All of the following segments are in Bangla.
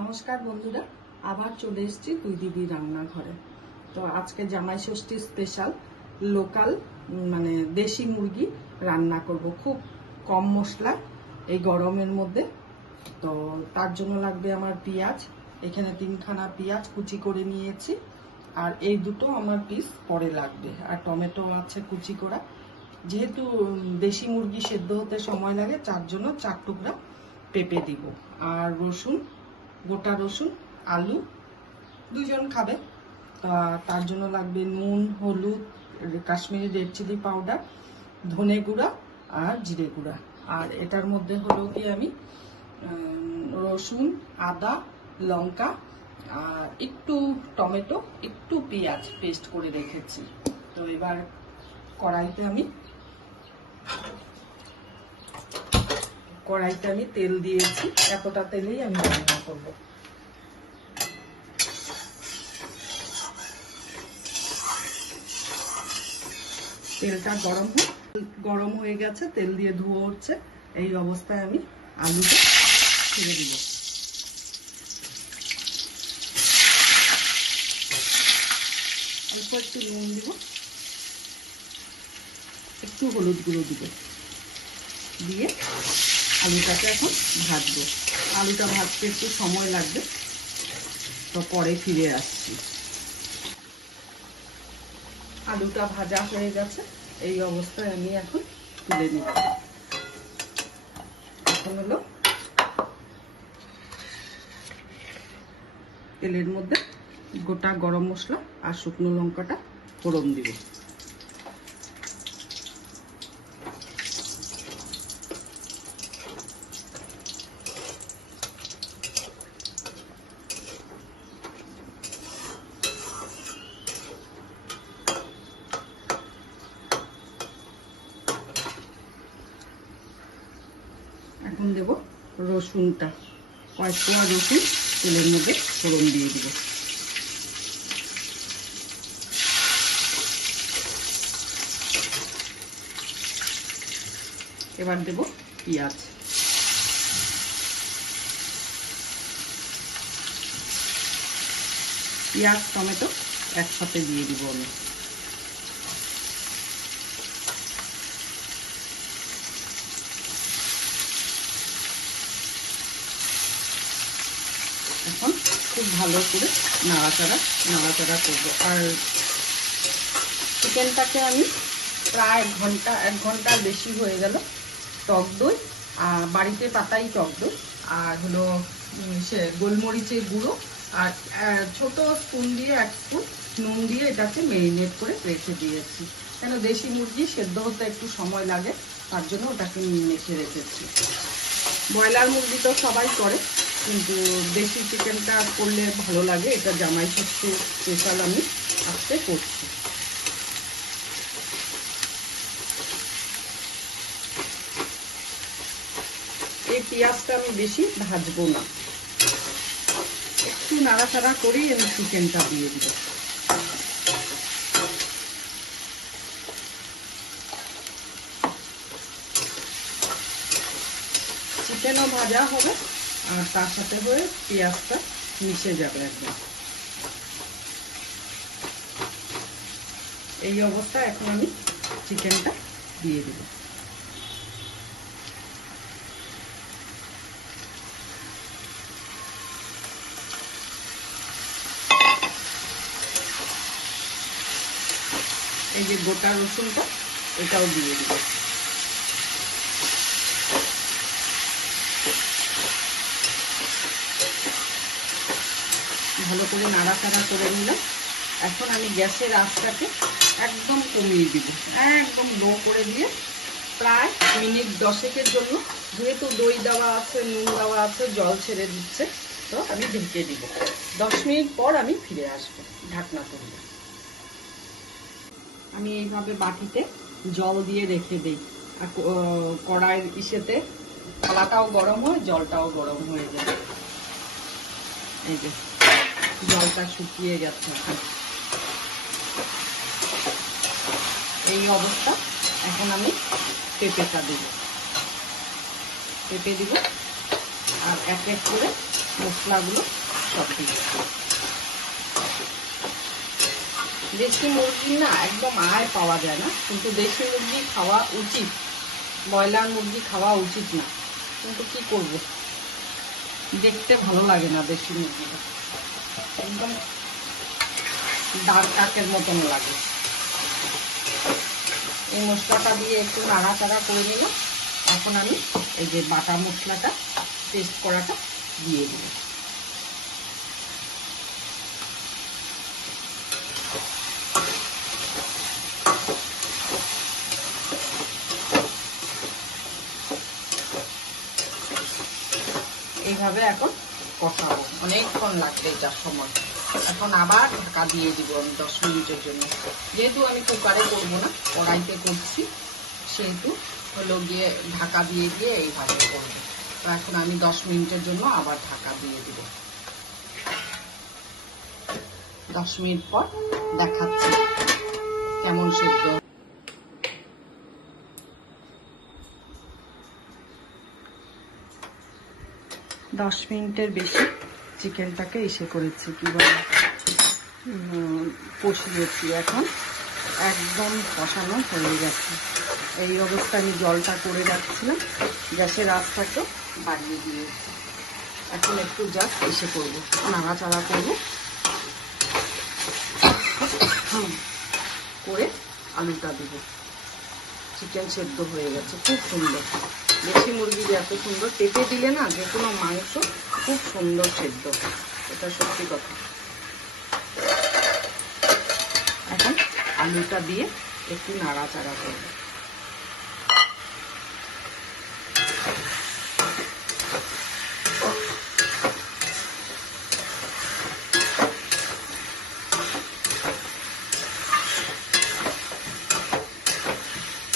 নমস্কার বন্ধুরা, আবার চলে এসেছি তুই দিদি রান্নাঘরে। তো আজকে জামাই ষষ্ঠী স্পেশাল লোকাল মানে দেশি মুরগি রান্না করব, খুব কম মশলা এই গরমের মধ্যে। তো তার জন্য লাগবে আমার পেঁয়াজ, এখানে 3খানা পেঁয়াজ কুচি করে নিয়েছি, আর এই দুটো আমার পিস পরে লাগবে, আর টমেটো আছে কুচি করা। যেহেতু দেশি মুরগি সেদ্ধ হতে সময় লাগে, তার জন্য 4 টুকরা পেঁপে দিব, আর রসুন, গোটা রসুন, আলু, 2 জন খাবে। তার জন্য লাগবে নুন, হলুদ, কাশ্মীরি রেড চিলি পাউডার, ধনে গুঁড়া আর জিরে গুঁড়া। আর এটার মধ্যে হলো কি আমি রসুন, আদা, লঙ্কা আর একটু টমেটো, একটু পেঁয়াজ পেস্ট করে রেখেছি। তো এবার কড়াইতে আমি তেল দিয়েছি, এতটা তেলেই আমি রান্না করব। তেলটা গরম হয়ে গেছে, তেল দিয়ে ধোয়া উঠছে। এই অবস্থায় আমি আলুটা ছেড়ে দিব। অল্প একটু নুন দিব, একটু হলুদ গুঁড়ো দিব, দিয়ে আলুটাকে এখন ভাজবো। আলুটা ভাজতে একটু সময় লাগবে, তো পরে ফিরে আসছি। আলুটা ভাজা হয়ে গেছে, এই অবস্থায় আমি এখন তুলে নিব। এখন হলো তেলের মধ্যে গোটা গরম মশলা আর শুকনো লঙ্কাটা ফোড়ন দিব। এখন দেব রসুনটা, কয়েক কোয়া রসুন তেলের মধ্যে ফোড়ন দিয়ে দিব। এবার দেব পেঁয়াজ, টমেটো একসাথে দিয়ে দিব আমি। এখন খুব ভালো করে নাড়াচাড়া করবো। আর চিকেনটাকে আমি প্রায় 1 ঘন্টার বেশি হয়ে গেল টক দই, আর বাড়িতে পাতাই টক দই, আর হলো সে গোলমরিচের গুঁড়ো, আর ছোট স্পুন দিয়ে 1 স্পুন নুন দিয়ে এটাকে মেরিনেট করে রেখে দিয়েছি। কেন দেশি মুরগি সেদ্ধ হতে একটু সময় লাগে, তার জন্য ওটাকে মেখে রেখেছি। ব্রয়লার মুরগি তো সবাই করে, কিন্তু দেশি চিকেনটা করলে ভালো লাগে। এটা জামাই ষষ্ঠী স্পেশাল আমি আজকে করছি। এই পেঁয়াজটা আমি বেশি ভাজবো না, একটু নাড়াচাড়া করেই আমি চিকেনটা দিয়ে দিব। চিকেনও ভাজা হবে, আর তার সাথে হয়ে পেঁয়াজটা মিশে যাবে একদম। এই অবস্থায় এখন আমি চিকেনটা দিয়ে দেব। এই যে গোটা রসুনটা, এটাও দিয়ে দিব। ভালো করে নাড়াচাড়া করে নিলাম। এখন আমি গ্যাসের আঁচটাকে একদম কমিয়ে দিব, একদম লো করে দিয়ে প্রায় মিনিট 10-এর জন্য, যেহেতু দই দেওয়া আছে, নুন দেওয়া আছে, জল ছেড়ে দিচ্ছে, তো আমি ঢেকে দিব। 10 মিনিট পর আমি ফিরে আসবো ঢাকনা তুলে। আমি এইভাবে বাটিতে জল দিয়ে রেখে দিই, আর কড়াইয়ের ইসেতে থালাটাও গরম হয়, জলটাও গরম হয়ে যায়। এই যে জলটা শুকিয়ে গেছে। এই অবস্থা, এখন আমি পেঁপেটা দিব, আর এক এক করে মশলাগুলো সব দিই। দেশি মুরগি না একদম আয় পাওয়া যায় না, কিন্তু দেশি মুরগি খাওয়া উচিত, ব্রয়লার মুরগি খাওয়া উচিত না, কিন্তু কি করব, দেখতে ভালো লাগে না দেশি মুরগিটা, একদম ডার্ক কাকের মতন লাগে। এই মশলাটা দিয়ে একটু নাড়াচাড়া করে নিলাম। এখন আমি এই যে বাটা মশলাটা পেস্ট করাটা দিয়ে দিই। এইভাবে এখন কষাবো, অনেকক্ষণ লাগবে এটার সময়। এখন আবার ঢাকা দিয়ে দিব আমি 10 মিনিটের জন্য। যেহেতু আমি কুকারে করবো না, কড়াইতে করছি, সেহেতু হলো গিয়ে ঢাকা দিয়ে গিয়ে এইভাবে করবো। তো এখন আমি 10 মিনিটের জন্য আবার ঢাকা দিয়ে দিব। 10 মিনিট পর দেখাচ্ছি কেমন সিদ্ধ। 10 মিনিটের বেশি চিকেনটাকে ইসে করেছি, কি বলে কষিয়েছি। এখন একদম কষানো হয়ে গেছে। এই অবস্থায় আমি জলটা করে রাখছিলাম, গ্যাসের আঁচটাকে বাড়িয়ে দিয়েছি। এখন একটু জাস্ট ইসে করবো, নাড়াচাড়া করবো করে আলুটা দিব। চিকেন সেদ্ধ হয়ে গেছে, খুব সুন্দর। দেশি মুরগি এত সুন্দর পেঁপে দিলে না, যে কোনো মাংস খুব সুন্দর সেদ্ধ, এটা সত্যি কথা। এখন আলুটা দিয়ে একটু নাড়াচাড়া করব।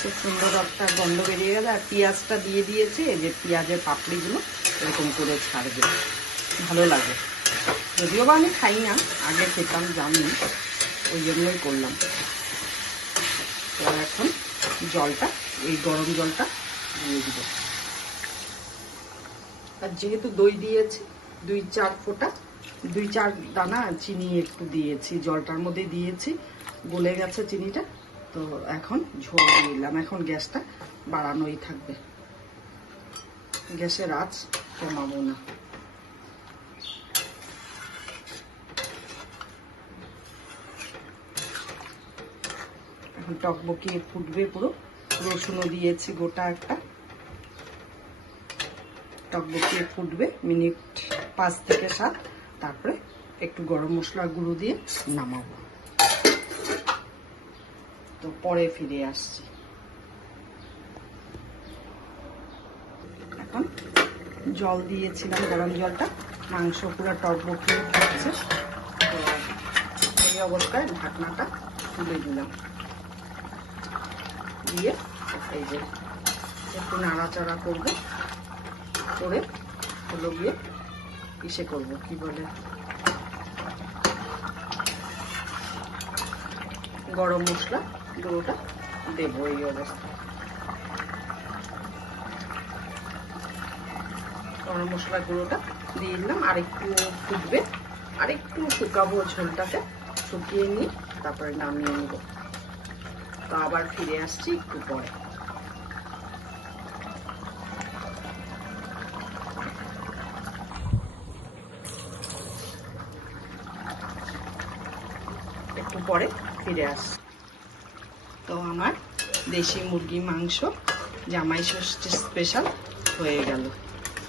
খুব সুন্দর একটা গন্ধ বেরিয়ে গেল। আর পেঁয়াজটা দিয়ে দিয়েছে, যে পেঁয়াজের পাপড়িগুলো এরকম করে ছাড়বে, ভালো লাগে। যদিও বা আমি খাই না, আগে খেতাম, জানি, ওই জন্যই করলাম। তো এখন জলটা, এই গরম জলটা দিয়ে দিব। আর যেহেতু দই দিয়েছি, 2-4 দানা চিনি একটু দিয়েছি, জলটার মধ্যে দিয়েছি, গলে গেছে চিনিটা। তো এখন ঝোল দিয়ে দিলাম। এখন গ্যাসটা বাড়ানোই থাকবে, গ্যাসের আঁচ কমাবো না। এখন টকবকিয়ে ফুটবে পুরো। রসুনও দিয়েছি গোটা একটা, টকবকিয়ে ফুটবে মিনিট 5 থেকে 7। তারপরে একটু গরম মশলার গুঁড়ো দিয়ে নামাবো। তো পরে ফিরে আসছি। এখন জল দিয়েছিলাম, গরম জলটা, মাংস পুরো টকবকিয়ে ফুটছে। তো এই অবস্থায় ঢাকনাটা তুলে দিলাম, দিয়ে এই যে একটু নাড়াচাড়া করবো, করে হলো গিয়ে ইসে করবো, কি বলে, গরম মশলা গুঁড়োটা দেবো। এই অবস্থায় গরম মশলা গুঁড়োটা দিয়ে দিলাম। আরেকটু ফুটবে, আরেকটু শুকাবো, ঝোলটাকে শুকিয়ে নিয়ে তারপরে নামিয়ে নেব। তো আবার ফিরে আসছি একটু পরে। একটু পরে ফিরে আসছি। তো আমার দেশি মুরগি মাংস জামাই ষষ্ঠী স্পেশাল হয়ে গেল।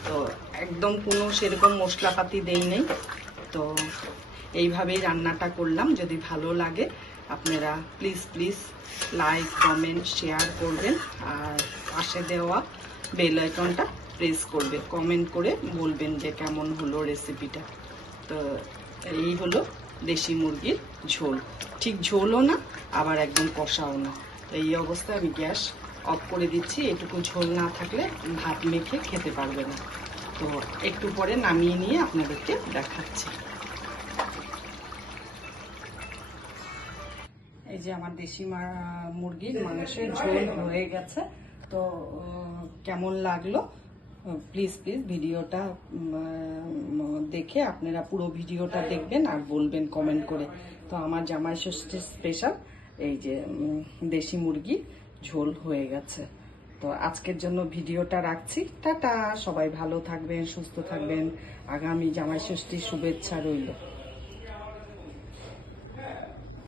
তো একদম কোনো সেরকম মশলাপাতি দেই নেই। তো এইভাবেই রান্নাটা করলাম। যদি ভালো লাগে আপনারা প্লিজ লাইক, কমেন্ট, শেয়ার করবেন। আর পাশে দেওয়া বেল আইকনটা প্রেস করবে, কমেন্ট করে বলবেন যে কেমন হলো রেসিপিটা। তো এই হলো দেশি মুরগির ঝোল। ঠিক ঝোলও না, আবার একদম কষাও না। এই অবস্থায় আমি গ্যাস অফ করে দিচ্ছি। এটুকু ঝোল না থাকলে ভাত মেখে খেতে পারবে না। তো একটু পরে নামিয়ে নিয়ে আপনাদেরকে দেখাচ্ছি। এই যে আমার দেশি মুরগির মাংসের ঝোল হয়ে গেছে। তো কেমন লাগলো প্লিজ ভিডিওটা দেখে আপনারা পুরো ভিডিওটা দেখবেন আর বলবেন কমেন্ট করে। তো আমার জামাই ষষ্ঠীর স্পেশাল এই যে দেশি মুরগি ঝোল হয়ে গেছে। তো আজকের জন্য ভিডিওটা রাখছি। টাটা, সবাই ভালো থাকবেন, সুস্থ থাকবেন। আগামী জামাই ষষ্ঠীর শুভেচ্ছা রইল।